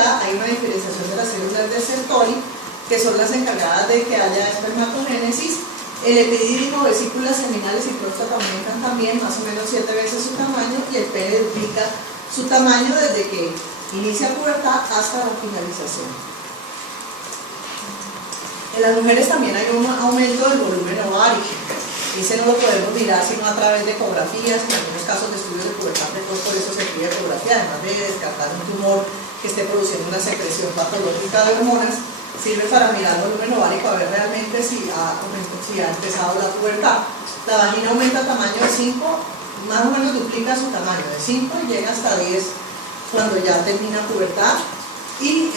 hay una diferenciación de las células de Sertoli, que son las encargadas de que haya espermatogénesis. El epidídimo, vesículas seminales y próstata aumentan también más o menos 7 veces su tamaño, y el pene duplica su tamaño desde que inicia pubertad hasta la finalización. En las mujeres también hay un aumento del volumen ovárico. Ese no lo podemos mirar sino a través de ecografías, en algunos casos de estudios de pubertad precoz, por eso se pide ecografía, además de descartar un tumor que esté produciendo una secreción patológica de hormonas, sirve para mirar el volumen ovárico a ver realmente si ha empezado la pubertad. La vagina aumenta el tamaño de 5, más o menos duplica su tamaño, de 5 y llega hasta 10 cuando ya termina pubertad, y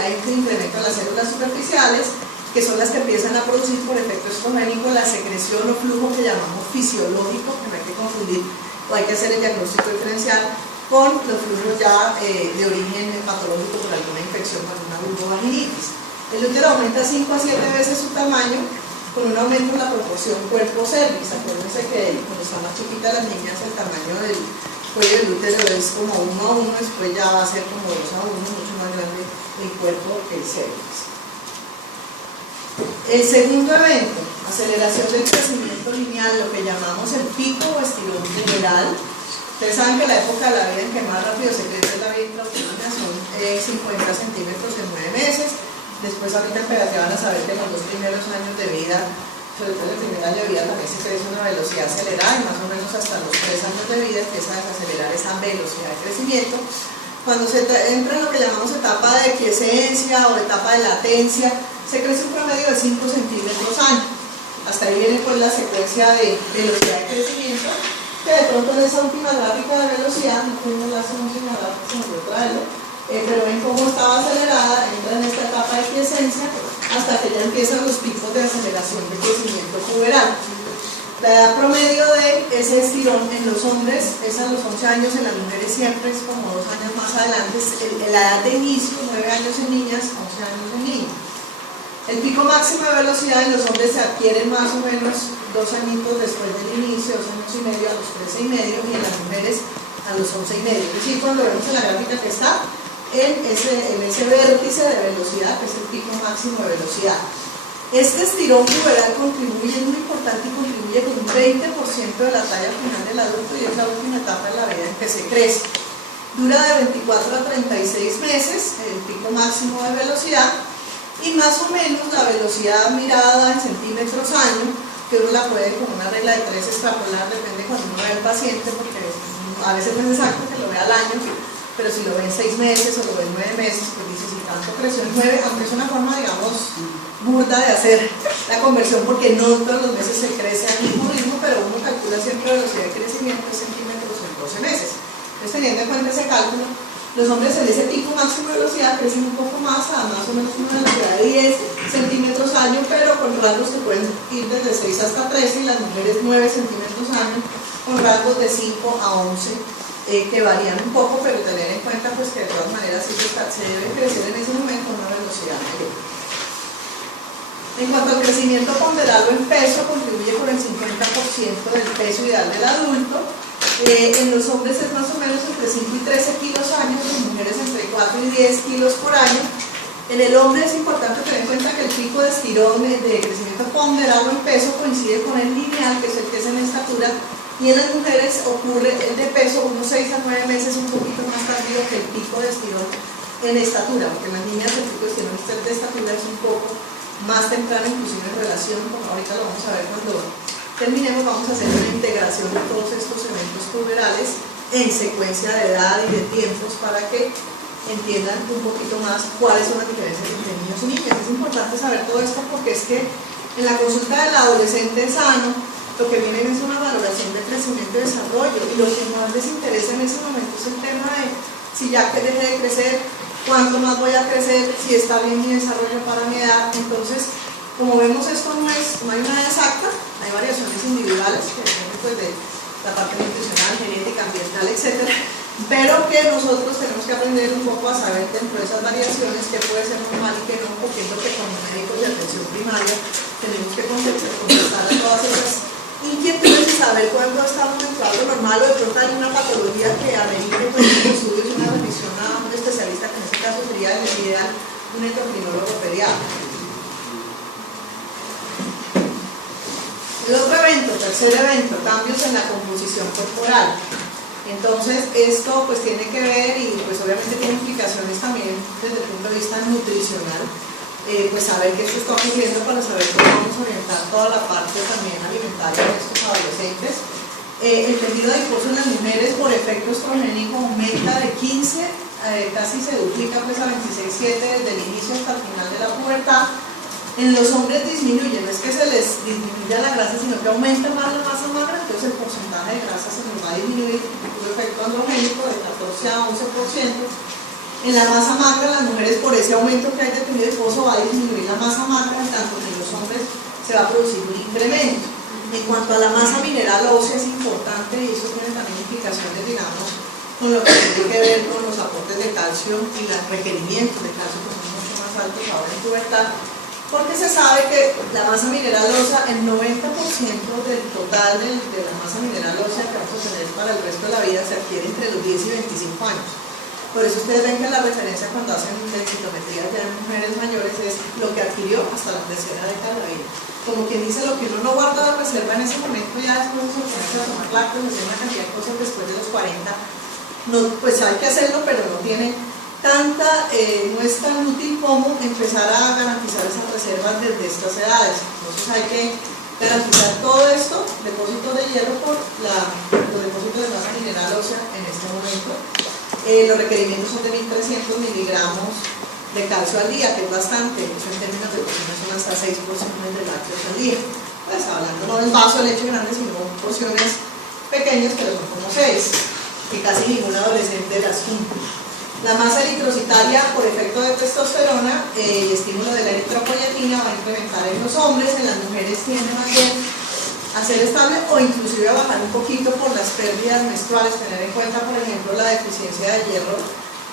hay un incremento en las células superficiales, que son las que empiezan a producir por efecto estrogénico la secreción o flujo que llamamos fisiológico, que no hay que confundir, o hay que hacer el diagnóstico diferencial con los flujos ya de origen patológico por alguna infección, por alguna vulvovaginitis. El útero aumenta 5 a 7 veces su tamaño, con un aumento en la proporción cuerpo-cervix. Acuérdense que cuando están más chiquitas las niñas, el tamaño del cuello del útero es como 1 a 1, después ya va a ser como 2 a 1, mucho más grande el cuerpo que el cervix. El segundo evento, aceleración del crecimiento lineal, lo que llamamos el pico o estirón puberal. Ustedes saben que la época de la vida en que más rápido se crece es la vida intrauterina, son 50 centímetros en 9 meses. Después ahorita en pediatría van a saber que en los 2 primeros años de vida, sobre todo en el primer año de vida, también se crece a una velocidad acelerada, y más o menos hasta los 3 años de vida empieza a desacelerar esa velocidad de crecimiento. Cuando se entra en lo que llamamos etapa de quiescencia o etapa de latencia, se crece un promedio de 5 centímetros año. Hasta ahí viene pues la secuencia de velocidad de crecimiento, que de pronto en esa última gráfica de velocidad, no tenemos la última gráfica, se me puede traerlo, pero ven cómo estaba acelerada, entra en esta etapa de quiescencia, hasta que ya empiezan los picos de aceleración de crecimiento puberal. La edad promedio de ese estirón en los hombres es a los 11 años, en las mujeres siempre es como 2 años más adelante. La edad de inicio, 9 años en niñas, 11 años en niños. El pico máximo de velocidad en los hombres se adquiere más o menos 2 añitos después del inicio, 2 años y medio, a los 13 y medio, y en las mujeres a los 11 y medio. Es decir, cuando vemos en la gráfica que está en ese vértice de velocidad, que es el pico máximo de velocidad. Este estirón puberal contribuye, es muy importante, y contribuye con un 20% de la talla final del adulto, y es la última etapa de la vida en que se crece. Dura de 24 a 36 meses, el pico máximo de velocidad, y más o menos la velocidad mirada en centímetros año, que uno la puede con una regla de 3 extrapolar, depende cuando uno ve al paciente, porque a veces no es exacto que lo vea al año, pero si lo ve en 6 meses o lo ve en 9 meses, pues dice, si tanto creció en 9, aunque es una forma, digamos, burda de hacer la conversión, porque no todos los meses se crece al mismo ritmo, pero uno calcula siempre la velocidad de crecimiento en centímetros en 12 meses. Entonces, teniendo en cuenta ese cálculo, los hombres en ese pico máximo de velocidad crecen un poco más, a más o menos una velocidad de 10 centímetros año, pero con rasgos que pueden ir desde 6 hasta 13, y las mujeres 9 centímetros año, con rasgos de 5 a 11, que varían un poco, pero tener en cuenta pues que de todas maneras sí se debe crecer en ese momento a una velocidad mayor. En cuanto al crecimiento ponderado en peso, contribuye con el 50% del peso ideal del adulto. En los hombres es más o menos entre 5 y 13 kilos año, en las mujeres entre 4 y 10 kilos por año. En el hombre es importante tener en cuenta que el pico de estirón de crecimiento ponderado en peso coincide con el lineal, que es el que es en estatura, y en las mujeres ocurre el de peso unos 6 a 9 meses, un poquito más tardío que el pico de estirón en estatura, porque en las niñas el pico de estirón de estatura es un poco más temprano, inclusive en relación, como ahorita lo vamos a ver cuando terminemos. Vamos a hacer una integración de todos estos eventos puberales en secuencia de edad y de tiempos para que entiendan un poquito más cuáles son las diferencias entre niños y niñas. Es importante saber todo esto porque es que en la consulta del adolescente sano lo que viene es una valoración de crecimiento y desarrollo, y lo que más les interesa en ese momento es el tema de si ya que deje de crecer, cuánto más voy a crecer, si está bien mi desarrollo para mi edad. Entonces, como vemos, esto no hay una exacta, hay variaciones individuales que dependen pues, de la parte nutricional, genética, ambiental, etc. Pero que nosotros tenemos que aprender un poco a saber dentro de esas variaciones qué puede ser normal y qué no, porque es lo que como médicos de atención primaria tenemos que contestar a todas esas inquietudes y saber cuándo estamos dentro de algo normal, o de pronto hay una patología que amerite pues, un estudio y una revisión a un especialista que este caso sería el ideal un endocrinólogo pediatra. El otro evento, tercer evento, cambios en la composición corporal. Entonces esto pues tiene que ver y pues obviamente tiene implicaciones también desde el punto de vista nutricional, pues saber qué esto está ocurriendo para saber cómo vamos a orientar toda la parte también alimentaria de estos adolescentes. El tejido adiposo en las mujeres por efecto estrogénico aumenta de 15, casi se duplica pues a 26,7 desde el inicio hasta el final de la pubertad. En los hombres disminuye, no es que se les disminuya la grasa, sino que aumenta más la masa magra, entonces el porcentaje de grasa se nos va a disminuir por efecto androgénico de 14 a 11%. En la masa magra, las mujeres por ese aumento que hay de tejido adiposo va a disminuir la masa magra, en tanto que en los hombres se va a producir un incremento. En cuanto a la masa mineral ósea es importante y eso tiene también implicaciones, digamos, con lo que tiene que ver con los aportes de calcio y los requerimientos de calcio que son mucho más altos ahora en pubertad, porque se sabe que la masa mineral ósea, el 90% del total de la masa mineral ósea que vamos a tener para el resto de la vida se adquiere entre los 10 y 25 años. Por eso ustedes ven que la referencia cuando hacen densitometrías ya en mujeres mayores es lo que adquirió hasta la tercera década de la vida. Como quien dice, lo que uno no guarda la reserva en ese momento ya después se comienza a tomar lácteos, hacer una cantidad de cosas después de los 40. No, pues hay que hacerlo, pero no tiene tanta, no es tan útil como empezar a garantizar esas reservas desde estas edades. Entonces hay que garantizar todo esto, depósitos de hierro por los depósitos de masa mineral ósea en este momento. Los requerimientos son de 1.300 miligramos de calcio al día, que es bastante, pues en términos de porciones son hasta 6 porciones de lácteos al día. Pues hablando no del vaso de leche grande, sino porciones pequeñas, pero son como 6, que casi ningún adolescente las cumple. La masa eritrocitaria por efecto de testosterona y estímulo de la eritropoyetina va a incrementar en los hombres, en las mujeres tiende más bien a ser estable o inclusive a bajar un poquito por las pérdidas menstruales. Tener en cuenta, por ejemplo, la deficiencia de hierro,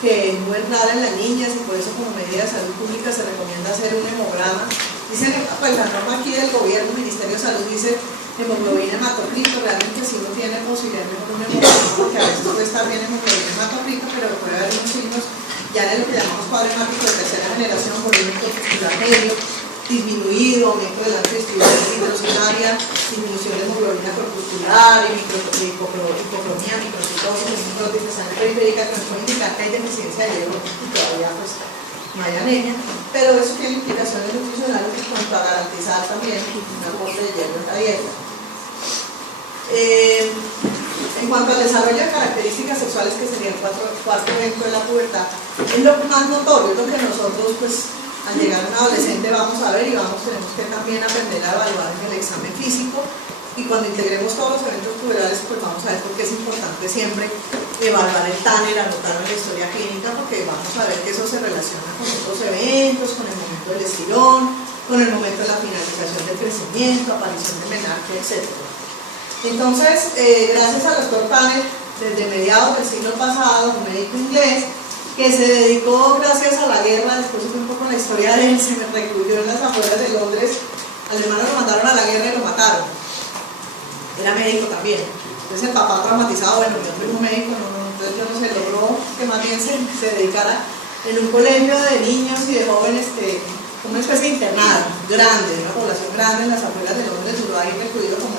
que no es nada en las niñas, y por eso como medida de salud pública se recomienda hacer un hemograma. Dicen, pues la norma aquí del gobierno, el Ministerio de Salud dice hemoglobina hematocrito. Realmente si uno tiene posibilidad de un hemograma, porque a veces puede estar bien hemoglobina hematocrito, pero puede haber unos signos ya de lo que llamamos cuadro hemático de tercera generación, volúmico muscular medio disminuido, aumento de la distribución eritrocitaria, disminución de hemoglobina corpuscular, hipocromía, microcitosis, microtis de sangre periférica, que nos puede indicar que hay deficiencia de hierro y todavía pues no hay anemia, pero eso tiene implicaciones nutricionales en cuanto a garantizar también un aporte de hierro en la dieta. En cuanto al desarrollo de características sexuales, que sería el cuarto evento de la pubertad, es lo más notorio, es lo que nosotros pues al llegar a un adolescente vamos a ver y tenemos que también aprender a evaluar en el examen físico, y cuando integremos todos los eventos puberales pues vamos a ver por qué es importante siempre evaluar el TANER, anotarlo en la historia clínica, porque vamos a ver que eso se relaciona con otros eventos, con el momento del estirón, con el momento de la finalización del crecimiento, aparición de menarquia, etc. Entonces, gracias al doctor TANER, desde mediados del siglo pasado, un médico inglés, que se dedicó gracias a la guerra, después fue un poco la historia de él, se me recluyó en las afueras de Londres, al hermano lo mandaron a la guerra y lo mataron. Era médico también. Entonces el papá traumatizado, bueno, yo fui un médico, entonces yo no sé, logró que más bien se dedicara en un colegio de niños y de jóvenes, como una especie de internado grande, una población grande en las afueras de Londres, duró ahí recluido como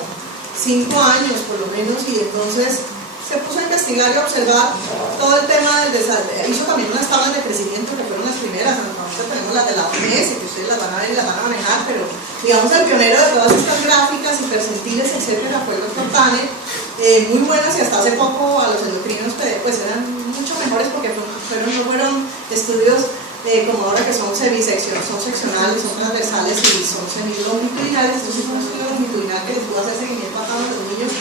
5 años por lo menos, y entonces se puso a investigar y a observar todo el tema del desarrollo. Hizo también unas tablas de crecimiento que fueron las primeras. Nosotros tenemos las de la OMS, que ustedes las van a ver y las van a manejar, pero digamos el pionero de todas estas gráficas y percentiles, etcétera, fue el doctor TANER, muy buenas, y hasta hace poco a los endocrinos pues eran mucho mejores, porque no fueron estudios como ahora, que son semiseccionales, son seccionales, son transversales y son semilongitudinales. Entonces es un estudio longitudinal que les pudo hacer seguimiento a todos los niños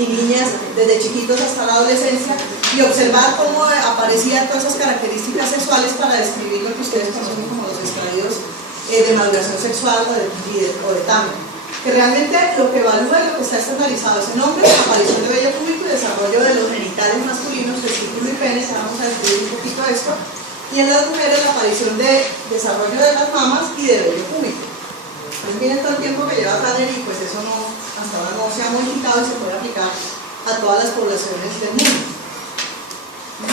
y niñas desde chiquitos hasta la adolescencia, y observar cómo aparecían todas esas características sexuales para describir lo que ustedes conocen como los estadios de maduración sexual o de TANER, que realmente lo que evalúa y lo que está estandarizado es en hombres, aparición de vello púbico y desarrollo de los genitales masculinos, testículo y pene. Vamos a describir un poquito esto. Y en las mujeres la aparición de desarrollo de las mamas y de vello púbico. Pues miren todo el tiempo que lleva TANER, y pues eso hasta ahora no se ha modificado y se puede aplicar a todas las poblaciones del mundo.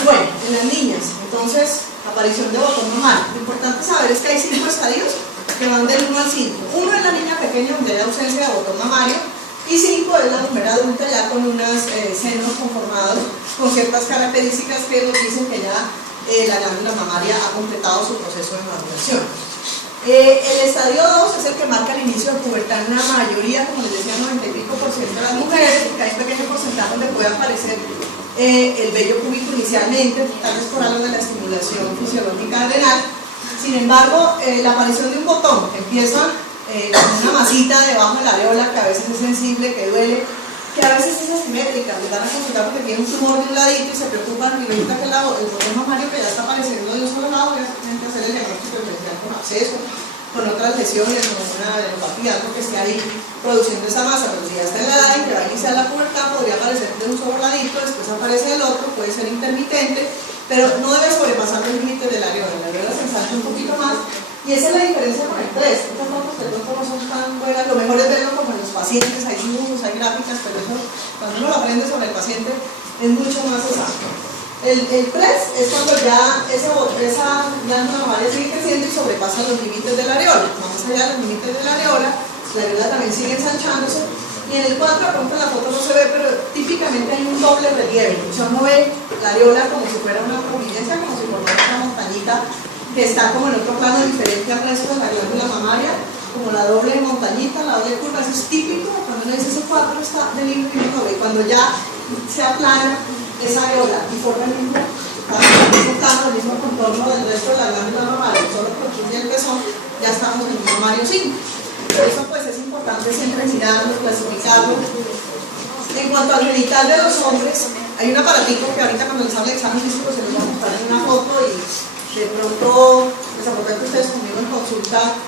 Bueno, en las niñas, entonces aparición de botón mamario. Lo importante saber es que hay 5 estadios que van del 1 al 5. 1 es la niña pequeña, donde hay ausencia de botón mamario, y 5 es la mujer adulta ya con unos senos conformados con ciertas características que nos dicen que ya la glándula mamaria ha completado su proceso de maduración. El estadio 2 es el que marca el inicio de pubertad en una mayoría, como les decía, 90 y pico % de las mujeres, porque hay un pequeño porcentaje donde puede aparecer el vello púbico inicialmente, tal vez por algo de la estimulación fisiológica adrenal. Sin embargo, la aparición de un botón que empieza con una masita debajo de la areola, que a veces es sensible, que duele, que a veces es asimétrica, les van a consultar porque tiene un tumor de un ladito y se preocupan y resulta que el botón mamario que ya está apareciendo de un solo lado, voy a hacer el diagnóstico diferencial con absceso, con otras lesiones, con una adenopatía, algo que esté ahí produciendo esa masa, pero si ya está en la edad en que va a iniciar la pubertad, podría aparecer de un solo ladito, después aparece el otro, puede ser intermitente, pero no debe sobrepasar los límites de la areola se ensancha un poquito más, y esa es la diferencia con el 3. Estas fotos de pronto no son tan buenas, lo mejor es verlo como en los pacientes, hay dibujos, hay gráficas, pero eso, cuando uno lo aprende sobre el paciente, es mucho más exacto. El 3 es cuando ya esa glándula mamaria sigue creciendo y sobrepasa los límites de la areola. Más allá de los límites de la areola también sigue ensanchándose. Y en el 4, de pronto en la foto no se ve, pero típicamente hay un doble relieve. O sea, uno ve la areola como si fuera una prominencia, como si fuera una montañita que está como en otro plano diferente al resto de la glándula mamaria, como la doble montañita, la doble curva. Eso es típico cuando uno dice ese 4 está de libre y doble. Cuando ya se aplana esa areola y forma el mismo plano, el mismo contorno del resto de la glándula mamaria, solo protruye el pezón, ya estamos en un mamario 5. Por eso pues es importante siempre mirarlo, clasificarlo. En cuanto al genital de los hombres, hay un aparatico que ahorita cuando les hable de examen físico se los voy a mostrar en una foto y de pronto, desafortunadamente ustedes conmigo en consulta,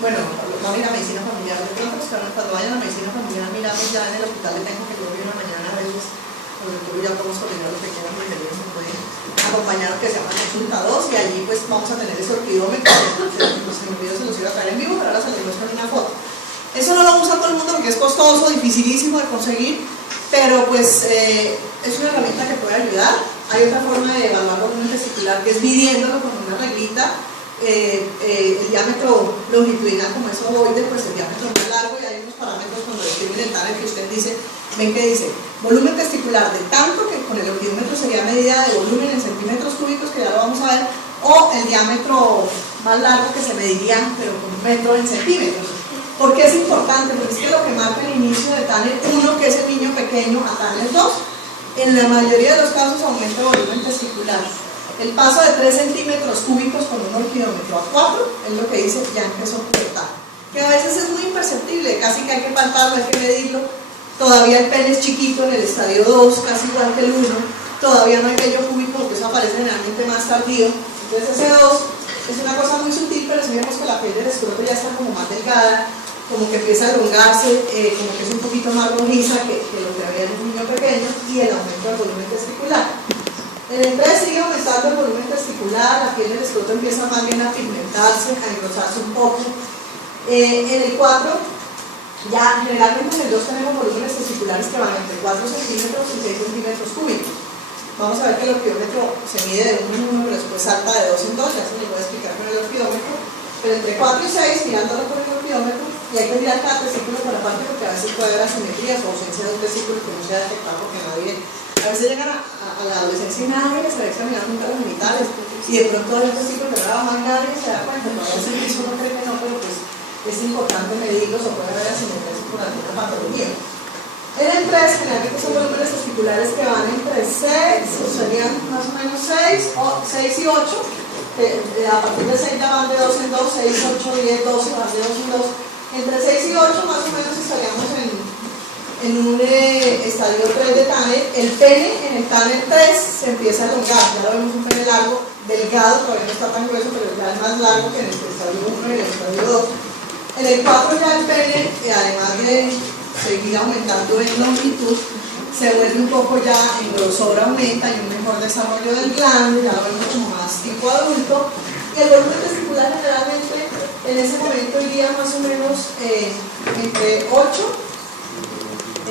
bueno, van a ir a medicina familiar, de pronto pues, cuando vayan a medicina familiar miramos ya en el hospital de Tenjo, que yo voy una mañana a veces, sobre todo ya podemos coordinar los pequeños ingenieros que pueden acompañar que se llama consulta 2 y allí pues vamos a tener ese orquidómetro, los videos se los iba a traer en vivo, pero ahora se los muestro en una foto. Eso no lo usa todo el mundo porque es costoso, dificilísimo de conseguir, pero pues es una herramienta que puede ayudar. Hay otra forma de evaluar volumen testicular que es midiéndolo con una reglita, el diámetro longitudinal como es ovoide, pues el diámetro más largo, y hay unos parámetros cuando describen el TANE que usted dice, ven que dice volumen testicular de tanto, que con el orquidómetro sería medida de volumen en centímetros cúbicos, que ya lo vamos a ver, o el diámetro más largo que se mediría, pero con un metro en centímetros. ¿Por qué es importante? Porque es que lo que marca el inicio de TANE 1, que es el niño pequeño, a TANE 2, en la mayoría de los casos aumenta el volumen testicular. El paso de 3 centímetros cúbicos con un orquidómetro a 4 es lo que dice ya empezó a pubertad, que a veces es muy imperceptible, casi que hay que palparlo, hay que medirlo. Todavía el pene es chiquito en el estadio 2, casi igual que el 1, todavía no hay vello púbico porque eso aparece generalmente más tardío. Entonces ese 2 es una cosa muy sutil, pero si vemos que la piel del escroto ya está como más delgada, como que empieza a elongarse, como que es un poquito más rojiza que lo que había en un niño pequeño, y el aumento del volumen testicular. En el 3 sigue aumentando el volumen testicular, la piel del escroto empieza más bien a pigmentarse, a engrosarse un poco. En el 4, ya generalmente en el 2 tenemos volúmenes testiculares que van entre 4 centímetros y 6 centímetros cúbicos. Vamos a ver que el orquidómetro se mide de 1 en 1, pero después salta de 2 en 2, ya se les voy a explicar con el orquidómetro. Pero entre 4 y 6, mirándolo con el orquidómetro, y hay que mirar cada testículo por aparte porque a veces puede haber asimetrías o ausencia de un testículo que no se ha detectado porque nadie. A veces llegan a la adolescencia y nadie se ve examinar nunca los genitales, y de pronto hay un testículo que no va más, nadie se da cuenta, no a veces mismo no cree que no, pero pues es importante medirlos o puede haber asimetrías por alguna patología. En el 3 generalmente son volúmenes testiculares que van entre 6, o serían más o menos 6 y 8, a partir de 6 ya van de 2 en 2, 6, 8, 10, 12, van de 2 en 2. Entre 6 y 8 más o menos estaríamos en un estadio 3 de TANE. El pene en el TANE 3 se empieza a elongar, ya lo vemos un pene largo, delgado, todavía no está tan grueso, pero ya es más largo que en el estadio 1 y en el estadio 2. En el 4 ya el pene, además de seguir aumentando en longitud, se vuelve un poco ya en grosor, aumenta y un mejor desarrollo del glande, ya lo vemos como más tipo adulto, y el volumen testicular generalmente en ese momento iría más o menos entre 8,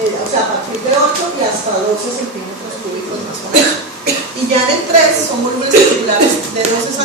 o sea, a partir de 8 y hasta 12 centímetros cúbicos más o menos. Y ya en el 3 son volúmenes circulares de 12 saltos